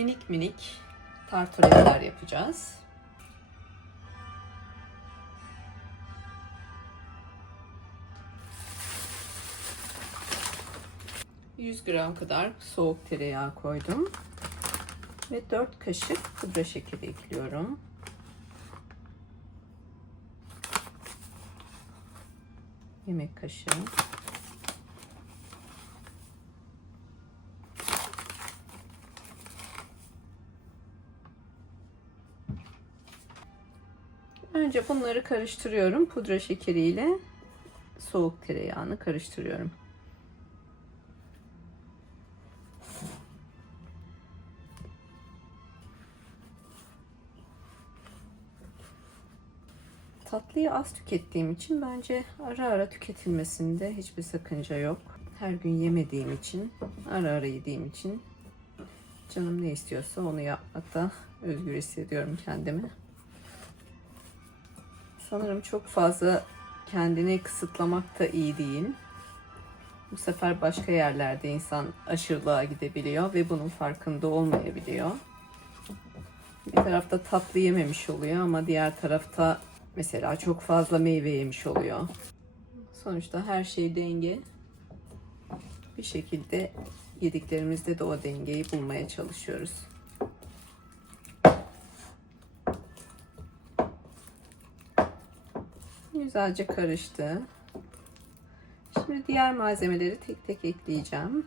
Minik minik tartaretler yapacağız. ...100 gram kadar soğuk tereyağı koydum. Ve 4 kaşık pudra şekeri ekliyorum. Yemek kaşığı. Önce bunları karıştırıyorum. Pudra şekeriyle soğuk tereyağını karıştırıyorum. Tatlıyı az tükettiğim için bence ara ara tüketilmesinde hiçbir sakınca yok. Her gün yemediğim için, ara ara yediğim için canım ne istiyorsa onu yapmakta özgür hissediyorum kendimi. Sanırım çok fazla kendini kısıtlamak da iyi değil. Bu sefer başka yerlerde insan aşırılığa gidebiliyor ve bunun farkında olmayabiliyor. Bir tarafta tatlı yememiş oluyor ama diğer tarafta mesela çok fazla meyve yemiş oluyor. Sonuçta her şey denge. Bir şekilde yediklerimizde de o dengeyi bulmaya çalışıyoruz. Güzelce karıştı. Şimdi diğer malzemeleri tek tek ekleyeceğim.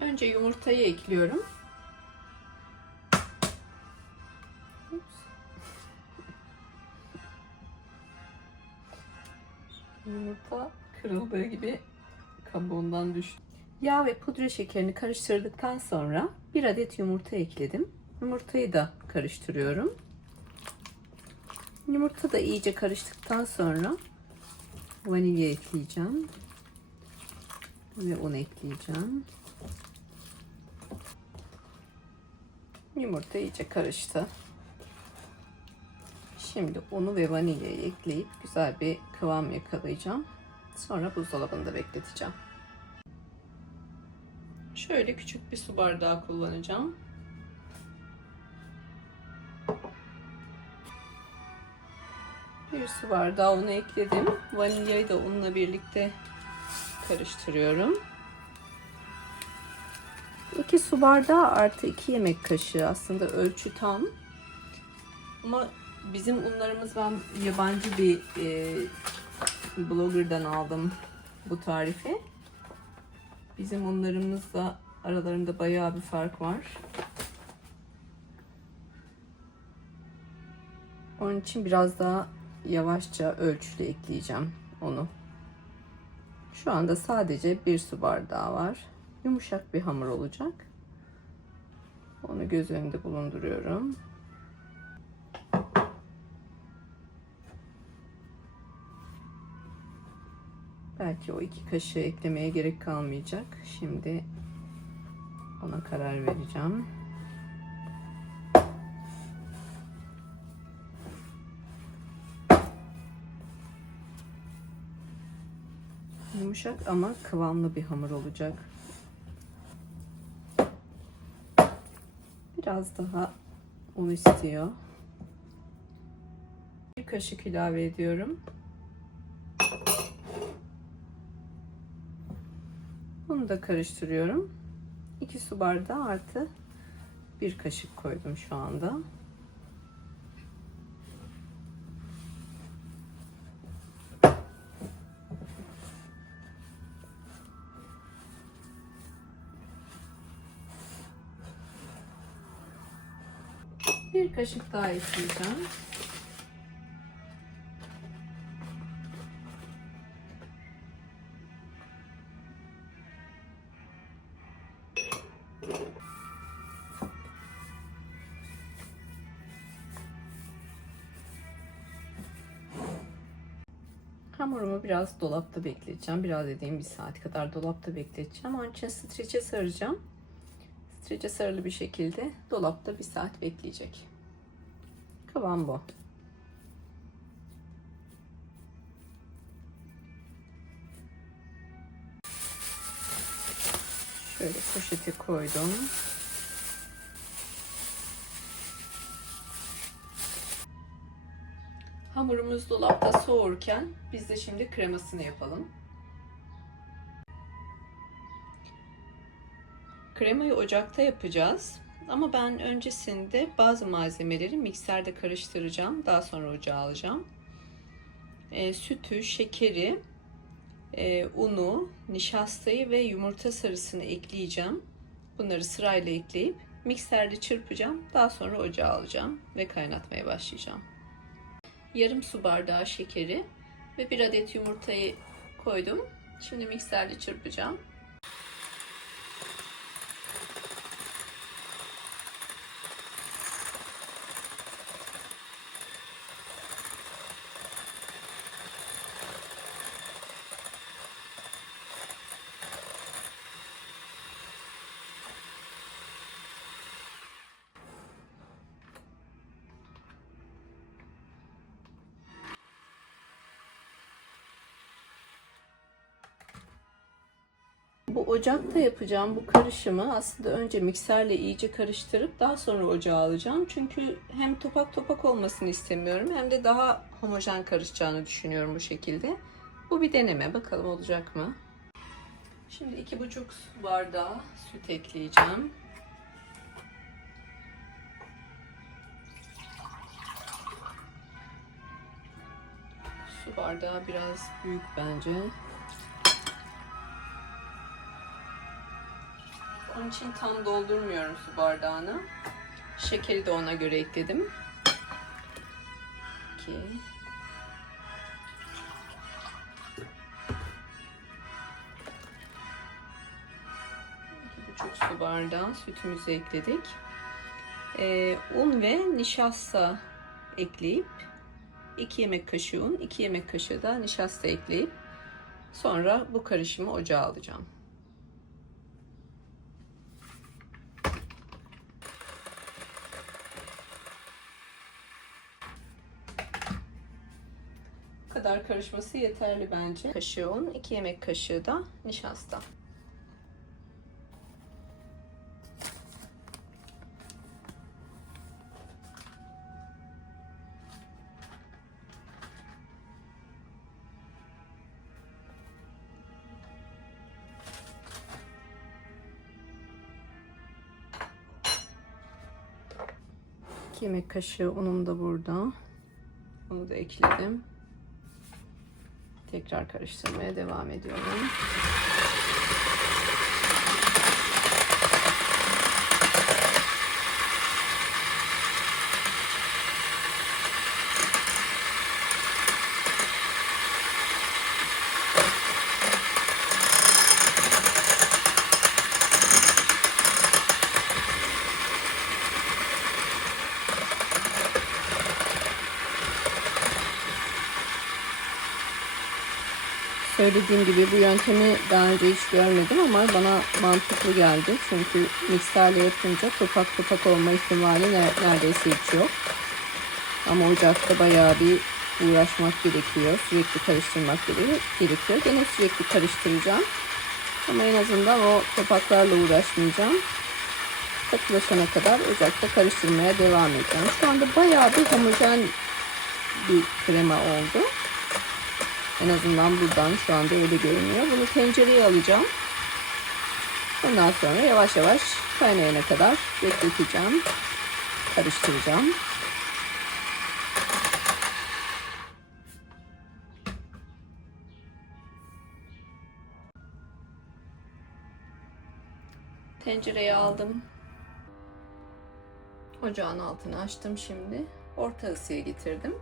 Önce yumurtayı ekliyorum. Yumurta kırıldığı gibi kabuğundan düştü. Yağ ve pudra şekerini karıştırdıktan sonra bir adet yumurta ekledim. Yumurtayı da karıştırıyorum. Yumurta da iyice karıştıktan sonra vanilya ekleyeceğim. Ve un ekleyeceğim. Yumurta iyice karıştı. Şimdi unu ve vanilyayı ekleyip güzel bir kıvam yakalayacağım. Sonra buzdolabında bekleteceğim. Şöyle küçük bir su bardağı kullanacağım. Bir su bardağı unu ekledim. Vanilyayı da unla birlikte karıştırıyorum. 2 su bardağı artı 2 yemek kaşığı aslında ölçü tam. Ama bizim unlarımız ben yabancı bir e, blogger'dan aldım bu tarifi. Bizim unlarımızla aralarında bayağı bir fark var. Onun için biraz daha yavaşça ölçülü ekleyeceğim onu. Şu anda sadece bir su bardağı var. Yumuşak bir hamur olacak. Onu göz önünde bulunduruyorum. Belki o iki kaşığı eklemeye gerek kalmayacak. Şimdi ona karar vereceğim. Yumuşak ama kıvamlı bir hamur olacak. Biraz daha un istiyor. Bir kaşık ilave ediyorum. Bunu da karıştırıyorum. 2 su bardağı artı bir kaşık koydum şu anda. Kaşık daha ekleyeceğim. Hamurumu biraz dolapta bekleteceğim. Biraz dediğim bir saat kadar dolapta bekleteceğim. Onun için streçe saracağım. Streçe sarılı bir şekilde dolapta bir saat bekleyecek. Kıvam bu. Şöyle poşeti koydum. Hamurumuz dolapta soğurken biz de şimdi kremasını yapalım. Kremayı ocakta yapacağız. Ama ben öncesinde bazı malzemeleri mikserde karıştıracağım. Daha sonra ocağa alacağım. E, sütü, şekeri, e, unu, nişastayı ve yumurta sarısını ekleyeceğim. Bunları sırayla ekleyip mikserde çırpacağım. Daha sonra ocağa alacağım ve kaynatmaya başlayacağım. Yarım su bardağı şekeri ve bir adet yumurtayı koydum. Şimdi mikserde çırpacağım. Bu ocakta yapacağım bu karışımı aslında önce mikserle iyice karıştırıp daha sonra ocağa alacağım. Çünkü hem topak topak olmasını istemiyorum hem de daha homojen karışacağını düşünüyorum bu şekilde. Bu bir deneme. Bakalım olacak mı? Şimdi iki buçuk su bardağı süt ekleyeceğim. Su bardağı biraz büyük bence. Onun için tam doldurmuyorum su bardağını. Şekeri de ona göre ekledim. 2 buçuk su bardağı sütümüzü ekledik. Ee, un ve nişasta ekleyip 2 yemek kaşığı un, 2 yemek kaşığı da nişasta ekleyip sonra bu karışımı ocağa alacağım. Kadar karışması yeterli bence. Kaşığı un, 2 yemek kaşığı da nişasta. Yemek kaşığı unum da burada. Bunu da ekledim. Tekrar karıştırmaya devam ediyorum. Söylediğim gibi bu yöntemi daha önce hiç görmedim ama bana mantıklı geldi. Çünkü mikserle yapınca topak topak olma ihtimali neredeyse hiç yok. Ama ocakta bayağı bir uğraşmak gerekiyor. Sürekli karıştırmak gerekiyor. Gene sürekli karıştıracağım. Ama en azından o topaklarla uğraşmayacağım. Katılaşana kadar ocakta karıştırmaya devam edeceğim. Şu anda bayağı bir homojen bir krema oldu. En azından buradan şu anda öyle görünüyor. Bunu tencereye alacağım. Ondan sonra yavaş yavaş kaynayana kadar bekleteceğim. Karıştıracağım. Tencereye aldım. Ocağın altını açtım şimdi. Orta ısıya getirdim.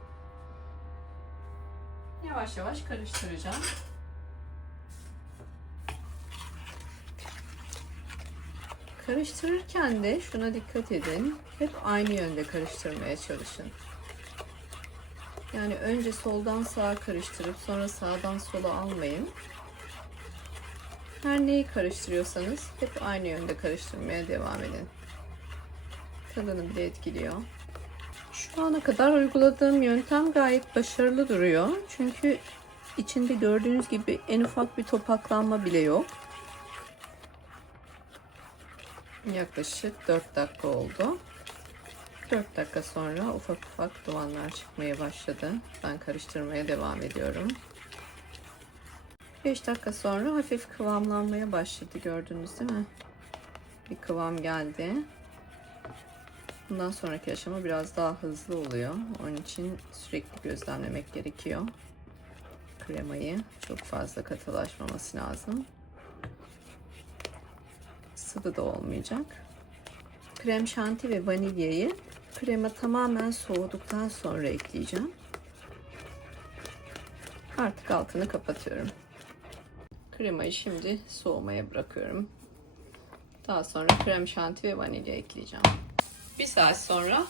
Yavaş yavaş karıştıracağım. Karıştırırken de şuna dikkat edin. Hep aynı yönde karıştırmaya çalışın. Yani önce soldan sağa karıştırıp sonra sağdan sola almayın. Her neyi karıştırıyorsanız hep aynı yönde karıştırmaya devam edin. Tadını bile etkiliyor. Şu ana kadar uyguladığım yöntem gayet başarılı duruyor. Çünkü içinde gördüğünüz gibi en ufak bir topaklanma bile yok. Yaklaşık 4 dakika oldu. 4 dakika sonra ufak ufak dumanlar çıkmaya başladı. Ben karıştırmaya devam ediyorum. 5 dakika sonra hafif kıvamlanmaya başladı gördünüz değil mi? Bir kıvam geldi. Bundan sonraki aşama biraz daha hızlı oluyor. Onun için sürekli gözlemlemek gerekiyor. Kremayı çok fazla katılaşmaması lazım. Sıvı da olmayacak. Krem şanti ve vanilyayı krema tamamen soğuduktan sonra ekleyeceğim. Artık altını kapatıyorum. Kremayı şimdi soğumaya bırakıyorum. Daha sonra krem şanti ve vanilya ekleyeceğim. Bir saat sonra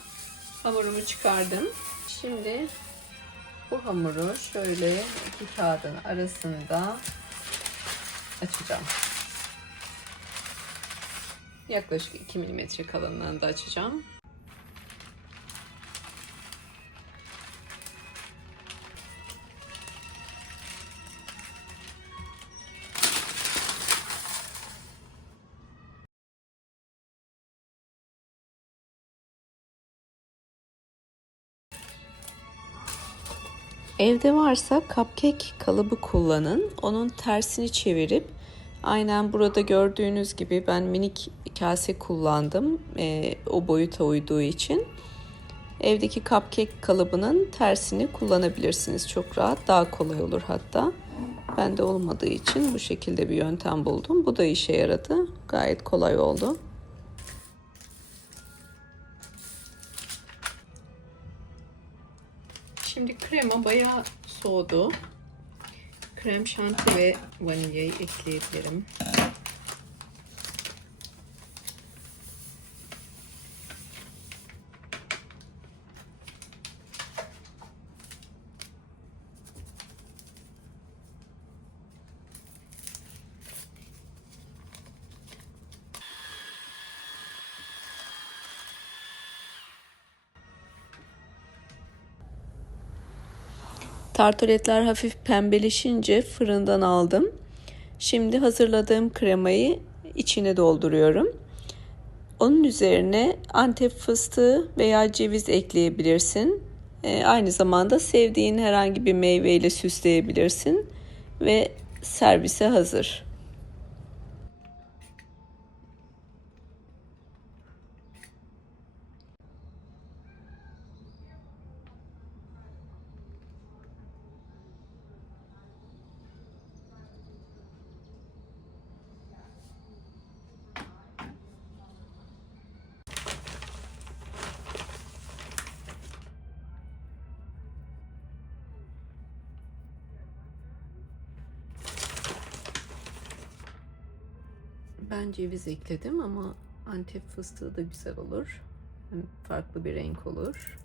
hamurumu çıkardım. Şimdi bu hamuru şöyle iki kağıdın arasında açacağım. Yaklaşık 2 mm kalınlığında açacağım. Evde varsa cupcake kalıbı kullanın. Onun tersini çevirip aynen burada gördüğünüz gibi ben minik kase kullandım. Ee, o boyuta uyduğu için. Evdeki cupcake kalıbının tersini kullanabilirsiniz. Çok rahat, daha kolay olur hatta. Bende olmadığı için bu şekilde bir yöntem buldum. Bu da işe yaradı. Gayet kolay oldu. Şimdi krema bayağı soğudu. Krem şanti ve vanilyayı ekleyebilirim. Tartoletler hafif pembeleşince fırından aldım. Şimdi hazırladığım kremayı içine dolduruyorum. Onun üzerine antep fıstığı veya ceviz ekleyebilirsin. E, aynı zamanda sevdiğin herhangi bir meyveyle süsleyebilirsin ve servise hazır. Ben ceviz ekledim ama antep fıstığı da güzel olur. Farklı bir renk olur.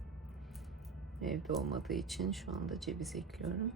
Evde olmadığı için şu anda ceviz ekliyorum.